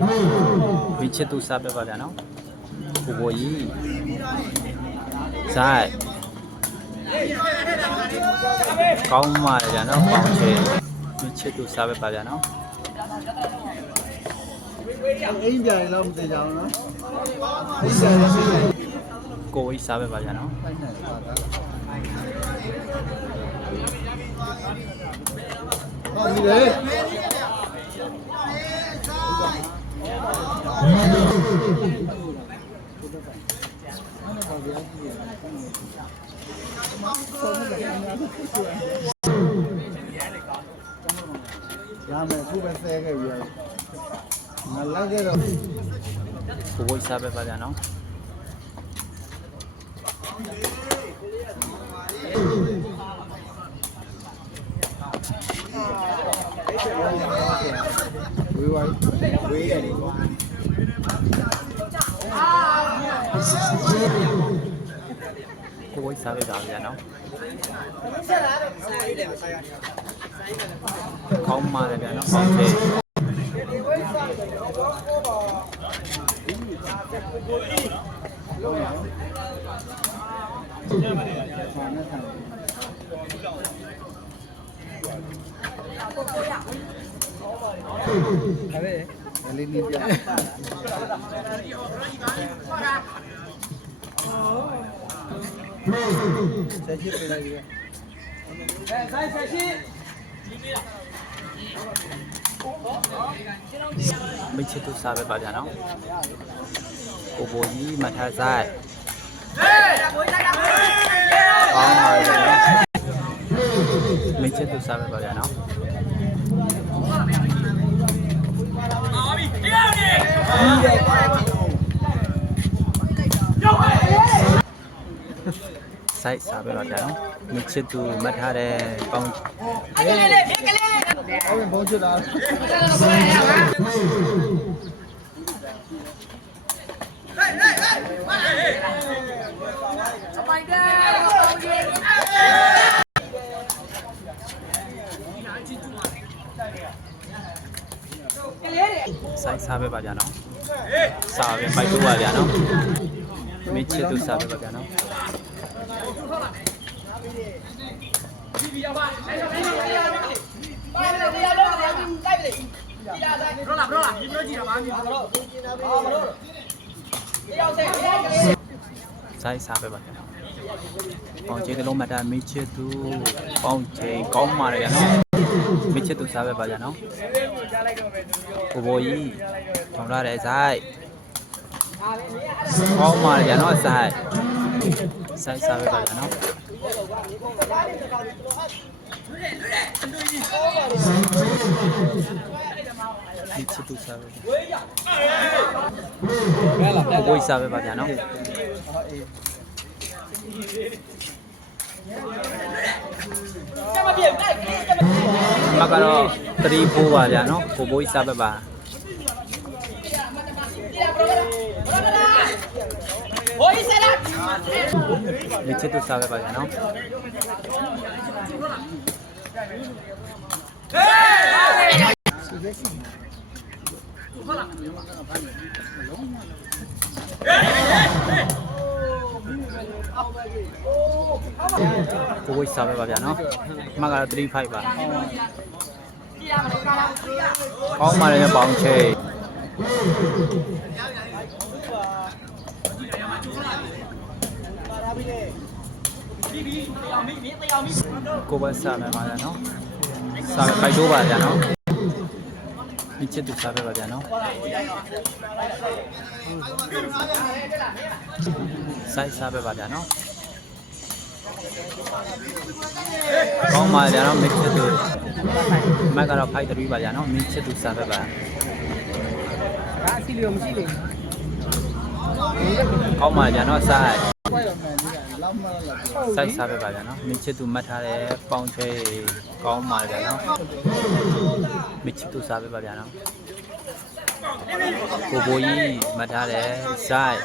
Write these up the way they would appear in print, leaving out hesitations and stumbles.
မိချစ်သူစားပဲပါဗျာနော်ကိုဘိုကြီးဆိုင်ကောင်းပါလေဗျာနော်ပေါင်းချေမိချစ်သူစားပဲပါဗျာနော်အိမ်ပြန်တော့မတည်ကြအောင်နော်ကိုကြီးစားပဲပါဗျာနော်ဟုတ်ပြီလေရမယ်ခုပဲဆဲခဲ့ပြီငါလောက်ခဲ့တော့ကိုဘိုးစားပဲပါဗျာနော်ဝေးရတယ်ကိုဘိုးစားပဲပါဗျာနော်ကောင်းပါလေဗျာနော်ပေါင်းချေလေးနေပြဆက်ရှိပြလိုက်ပြီဆက်ရှိမိချစ်သူစားပဲပါဗျာနော်ကိုဘိုကြီးမထားဆိုင်ကောင်းပါလေမိချစ်သူစားပဲပါဗျာနော်စိုက်စားပဲပါဗျာနော်မိချစ်သူမထားတဲ့ပေါင်းဟုတ်ဘုံချစ်တာစိုက်စားပဲပါဗျာနော်စားပဲပိုက်တော့ပါဗျာနော်မိချစ်သူစားပဲပါဗျာနော်ဆိုင်စားပဲပါဗျာပေါင်းချေကလုံးမတာမိချစ်သူပေါင်းချေကောင်းပါလေဗျာနော်မိချစ်သူစားပဲပါဗျာနော်ကိုဘိုကြီးထောင်လာတဲ့ဆိုင်ကောင်းပါလေဗျာနော်ဆိုင်စားပဲပါဗျာနော်မိချစ်သူစားပဲကိုဘိုကြီးစားပဲပါဗျာနော်မကတော့3 4ပါဗျာနော်ကိုဘိုးကြီးစားပဲပါမိချစ်သူစားပဲပါဗျာနော်ကိုဘိုးစားပဲပါဗျာနော်မကတော့3 5ပါကောင်းပါလေပေါင်းချေကိုဘစားမယ်ပါဗျာနော်စားပဲပိုက်တော့ပါဗျာနော်မိချစ်သူစားပဲပါဗျာနော်ဆိုင်စားပဲပါဗျာနော်ကောင်းပါဗျာနော်မိချစ်သူမကတော့ဖိုက်3ပါဗျာနော်မိချစ်သူစားပဲပါဒါအစီလျောမရှိလေကောင်းပါဗျာနော်ဆိုင်လောက်မလားစိုက်စားပဲပါဗျာနော်မိချစ်သူမှတ်ထားတဲ့ပေါင်းချဲကောင်းပါဗျာနော်မိချစ်သူစားပဲပါဗျာနော်ကိုဘိုးကြီးမှတ်ထားတဲ့စိုက်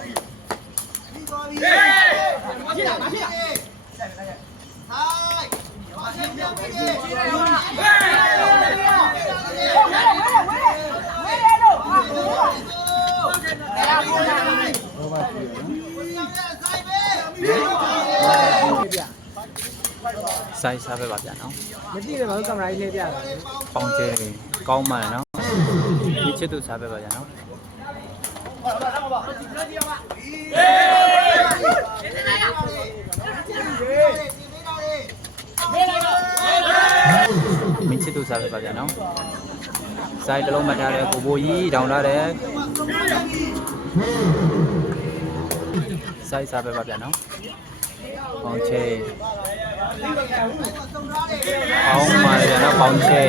စိုက်စားပဲပါဗျာနော် မကြည့်လည်းမဟုတ်ကင်မရာကြီးလေးပြတာ ပေါင်ကျဲကောင်းပါလေနော်မိချစ်သူစားပဲပါဗျာနော်မိချစ်သူစားပဲပါဗျာနော်စိုက်တလုံးမှတ်ထားတယ်ကိုဘိုးကြီးတောင်းထားတယ်စိုက်စားပဲပါဗျာနော်ပေါင်ချဲပေါင်းပါလေနော်ပေါင်းချဲ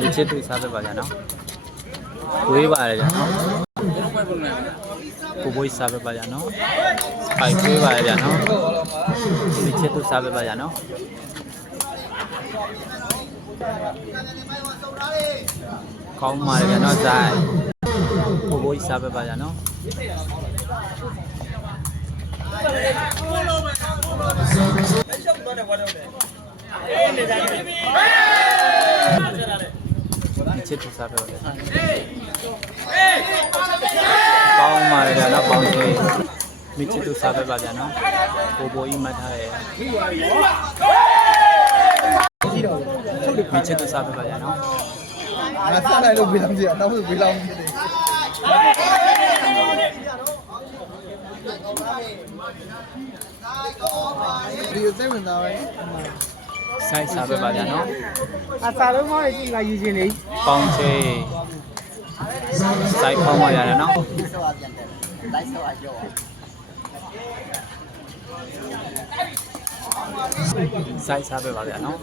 ဒီချစ်သူစားပဲပါဗျာနော်ဝေးပါလေဗျာနော်ကိုဘိုးစားပဲပါဗျာနော်စပိုက်ဝေးပါလေဗျာနော်ဒီချစ်သူစားပဲပါဗျာနော်ကောင်းပါလေဗျာနော်ဇိုင်းကိုဘိုးစားပဲပါဗျာနော်ချစ်သူစားပဲကောင်းပါလေနော်ပေါင်းချေမိချစ်သူစားပဲပါဗျာနော်ကိုဘိုးကြီးမှတ်ထားတယ်မိချစ်သူစားပဲပါဗျာနော် ငါစားလိုက်လို့ဘေးလောင်ကြည့်တော့ဘေးလောင်ကြည့်တယ်ဒီစိတ်ဝင်စားပဲ စိုက်စားပဲပါဗျာနော် အစားလုံးမလေးကြည့်လာယူခြင်းလေ ပေါင်းချေစိုက်ပေါင်းပါရတယ်နော်စိုက်စားပဲပါဗျာနော်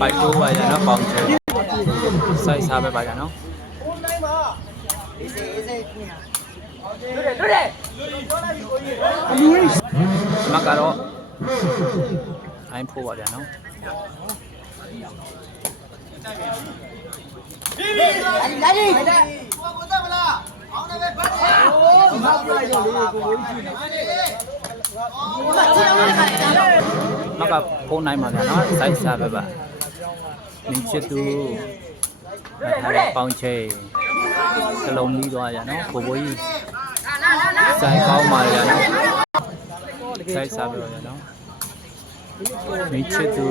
ပိုက်တိုးပါရနော်ပေါင်းချေစိုက်စားပဲပါဗျာနော်မကတော့အိုင်းဖို့ပါဗျာနော်မကဖုန်းနိုင်ပါဗျာနော်စိုက်စားပဲပါမိချစ်သူပေါင်းချေကလုံးပြီးသွားရနော်ကိုဘိုးကြီးစိုက်ကောင်းပါရနော်စိုက်စားပဲပါဗျာနော်မိချစ်သူ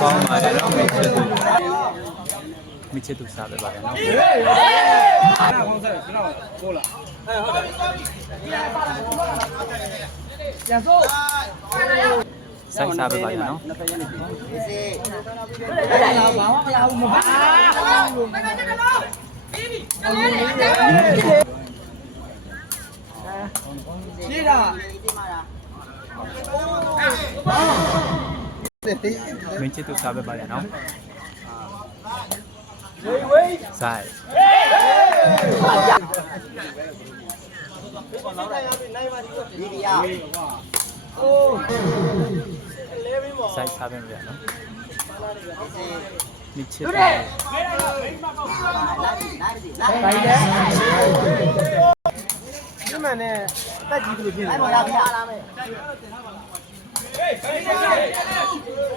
ကောင်းပါရနော်မိချစ်သူမိချစ်သူစားပဲပါဗျာနော်စိုက်စားပဲပါဗျာနော်ရှိတာ မင်းချစ်သူစားပဲပါဗျာနော်စိုက်စိုက်စားပဲဗျာနော်မိချစ်သူ ဘိုင်တယ်ဒီမှနဲ့တက်ကြည့်လို့ပြင်တယ်ဟုတ်လားဗျာလာမယ်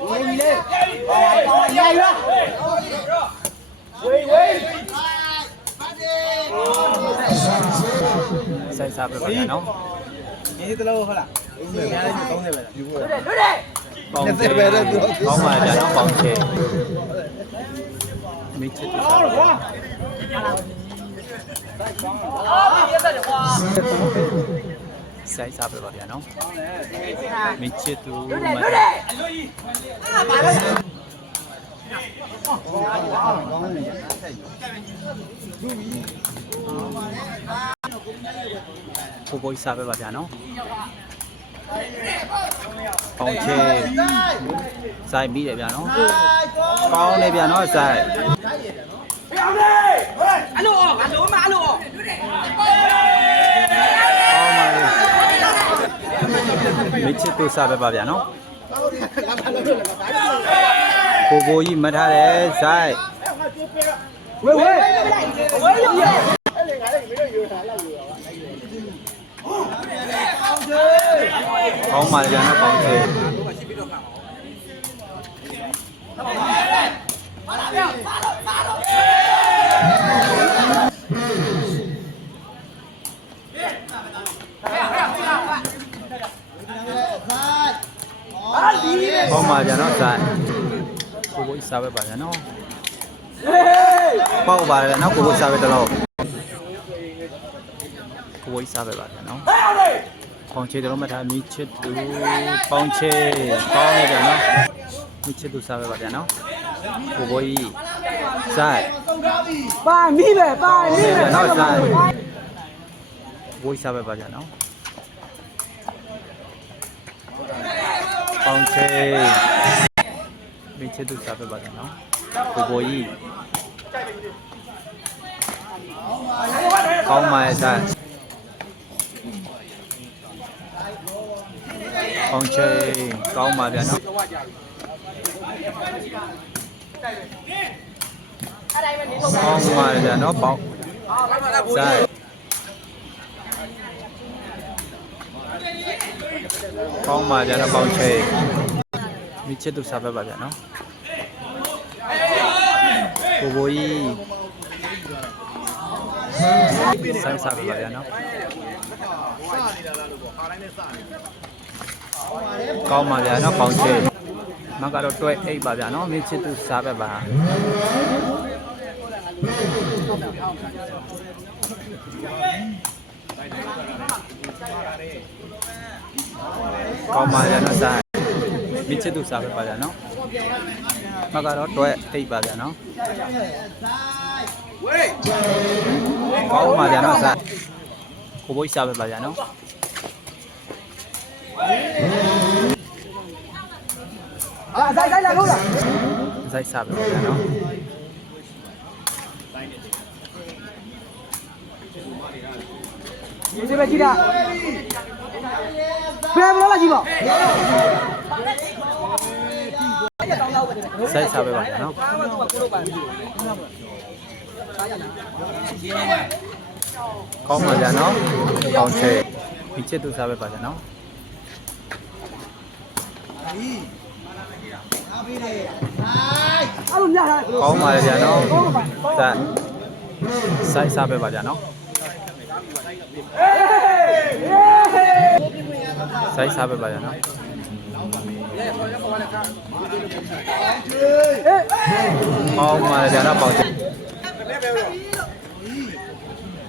ဝေးလေရိုက်ရဝေး စိုက်စားပဲပါဗျာနော် ဒီတလုံးဟုတ်လား30ပဲယူဖို့ ပေါင်းချေပဲတော့ကောင်းပါဗျာနော်ပေါင်းချေမိချစ်သူစားပဲစိုက်စားပဲပါဗျာနော်မိချစ်သူမကိုဘိုးစားပဲပါဗျာနော်ပေါင်းချေစိုက်ပြီးတယ်ဗျာနော်ကောင်းတယ်ဗျာနော်စိုက်အဲ့လိုငါလုံးမအဲ့လို ကောင်းပါလေမိချစ်သူစားပဲပါဗျာနော်ကိုဘိုးကြီးမထားတယ်စိုက် ဝေးကောင်းပါလေဗျာနော်ပေါင်းချေ ကောင်းပါဗျာနော်ဆိုင်ကိုကိုစားပဲပါဗျာနော်ပေါက်ပါလေနော်ကိုကိုစားပဲတလို့ကိုကိုစားပဲပါဗျာနော်ပေါင်ချေတလို့မထားမိချစ်သူပေါင်ချေကောင်းနေဗျာနော်မိချစ်သူစားပဲပါဗျာနော်ကိုကိုကြီးဆိုင် ပါမိပဲပါမိပဲ နော်ဆိုင်ကိုကိုစားပဲပါဗျာနော်ပေါင်ချေမိချစ်သူစားပဲပါဗျာနော်ကိုကိုကြီးကောင်းပါရဲ့ဆိုင်ပေါင်ချေကောင်းပါဗျာနော်ကောင်းပါဗျာနော်ပေါင်ဆိုင်ကောင်းပါဗျာနော်ပေါင်ချေမိချစ်သူစားပဲပါဗျာနော်ကိုဘိုးကြီးဆန်းစားပဲပါဗျာနော်ကောင်းပါဗျာနော်ပေါင်ချေမကတော့တွဲအိတ်ပါဗျာနော်မိချစ်သူစားပဲပါကောင်းပါဗျာနော်စားမိချစ်သူစားပဲပါဗျာနော်မကတော့တွဲအိတ်ပါဗျာနော်ကောင်းပါဗျာနော်စားကိုဘိုးစားပဲပါဗျာနော်ဆိုင်လာလို့လား စိုက်စားပဲပါဗျာနော်ဒီပဲကြည့်တာဘယ်လိုလဲကြည့်ပါစိုက်စားပဲပါဗျာနော်ကောင်းပါဗျာနော်ကောင်းချေဒီချစ်သူစားပဲပါဗျာနော်အဲ့လိုများတာ ကောင်းပါလေဗျာနော်စိုက်စားပဲပါဗျာနော်စိုက်စားပဲပါဗျာနော်ကောင်းပါလေဗျာနော်ပေါင်ချေ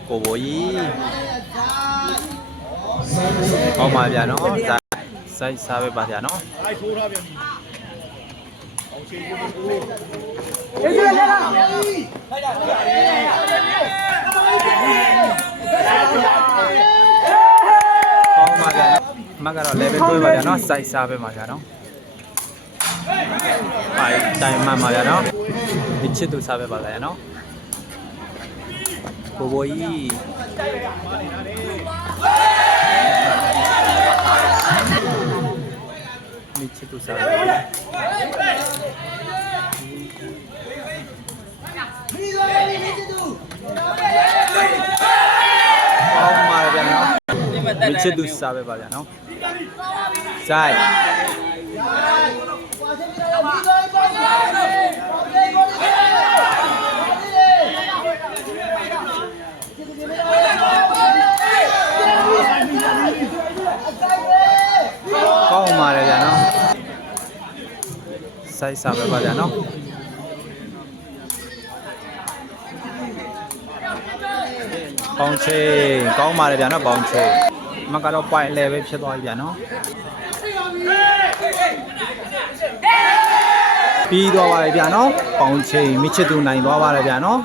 ကိုဘိုးကြီးကောင်းပါဗျာနော်စိုက်စားပဲပါဗျာနော်အေးကြည့်ရလားကောင်းပါဗျာမကတော့ level 2ပါဗျာနော် size စားပဲပါဗျာနော်တိုင်မှန်ပါဗျာနော်ဒီချစ်သူစားပဲပါဗျာနော်ကိုဘိုးကြီးဒီချစ်သူစားပဲကောင်းပါဗျာနော်ဒီချစ်သူစားပဲပါဗျာနော်ဆိုင်ကောင်းပါလေဗျာနော်စိုက်စားပဲပါဗျာနော်ပေါင်ချေကောင်းပါလေဗျာနော်ပေါင်ချေမကတော့ point level ဖြစ်သွားပြီဗျာနော်ပြီးသွားပါလေဗျာနော်ပေါင်ချေမိချစ်သူနိုင်သွားပါလေဗျာနော်